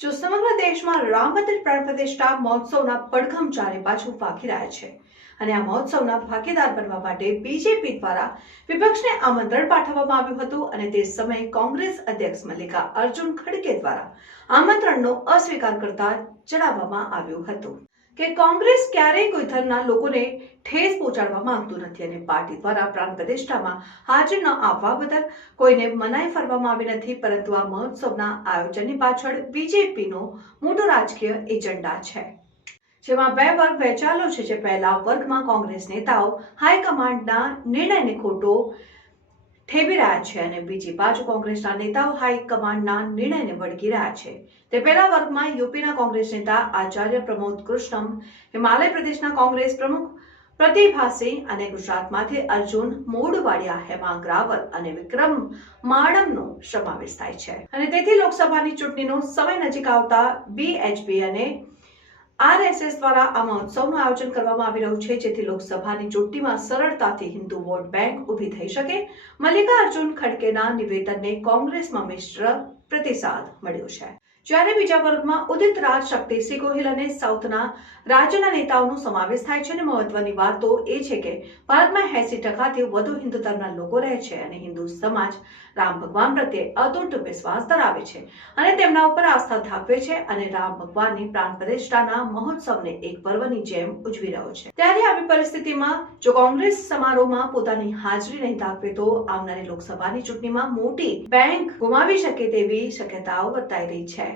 જો સમગ્ર દેશમાં રામ મંદિર પ્રાણ પ્રતિષ્ઠા મહોત્સવના પડઘમ ચારે પાછું વાગી રહ્યા છે અને આ મહોત્સવના ભાગીદાર બનવા માટે બીજેપી દ્વારા વિપક્ષને આમંત્રણ પાઠવવામાં આવ્યું હતું અને તે સમયે કોંગ્રેસ અધ્યક્ષ મલ્લિકા અર્જુન ખડગે દ્વારા આમંત્રણનો અસ્વીકાર કરતા જણાવવામાં આવ્યું હતું. કે કોંગ્રેસ ક્યારેય કોઈ ધર્મના લોકોને ઠેસ પહોંચાડવા માંગતું નથી અને પાર્ટી દ્વારા પ્રાણ હાજર ન આવવા બદલ કોઈને મનાઈ ફરવામાં આવી નથી, પરંતુ આ મહોત્સવના આયોજનની પાછળ બીજેપીનો મોટો રાજકીય એજન્ડા છે. જેમાં બે વર્ગ વહેંચાયેલો છે, જે પહેલા વર્ગમાં કોંગ્રેસ નેતાઓ હાઈકમાન્ડના નિર્ણયને ખોટો ઠેબી રહ્યા છે અને બીજી બાજુ કોંગ્રેસના નેતાઓ હાઈકમાન્ડના નિર્ણયને વળગી રહ્યા છે. તે પહેલા વર્ગમાં યુપીના કોંગ્રેસ નેતા આચાર્ય પ્રમોદ કૃષ્ણમ, હિમાલય પ્રદેશના કોંગ્રેસ પ્રમુખ પ્રતિભાસિંહ અને ગુજરાતમાંથી અર્જુન મોડવાડિયા, હેમાંગ રાવલ અને વિક્રમ માડમનો સમાવેશ થાય છે. અને તેથી લોકસભાની ચૂંટણીનો સમય નજીક આવતા બીએચપી અને આરએસએસ દ્વારા આ મહોત્સવનું આયોજન કરવામાં આવી રહ્યું છે, જેથી લોકસભાની ચૂંટણીમાં સરળતાથી હિન્દુ વોટ બેંક ઊભી થઈ શકે. મલ્લિકાર્જુન ખડકેના નિવેદનને કોંગ્રેસમાં મિશ્ર પ્રતિસાદ મળ્યો છે. જ્યારે બીજા વર્ગમાં ઉદિત રાજ શક્તિસિંહ ગોહિલ અને સાઉથના રાજ્યના નેતાઓનો સમાવેશ થાય છે અને મહત્વની વાત તો એ છે કે ભારતમાં એસી ટકાથી વધુ હિન્દુ ધર્મના લોકો રહે છે અને હિન્દુ સમાજ રામ ભગવાન પ્રત્યે અતૂટ વિશ્વાસ ધરાવે છે અને તેમના ઉપર આસ્થા ધાપવે છે અને રામ ભગવાનની પ્રાણ પ્રતિષ્ઠાના મહોત્સવને એક પર્વની જેમ ઉજવી રહ્યો છે. ત્યારે આવી પરિસ્થિતિમાં જો કોંગ્રેસ સમારોહમાં પોતાની હાજરી નહીં દાખવે તો આવનારી લોકસભાની ચૂંટણીમાં મોટી બેંક ગુમાવી શકે તેવી શક્યતાઓ વર્તાઈ રહી છે.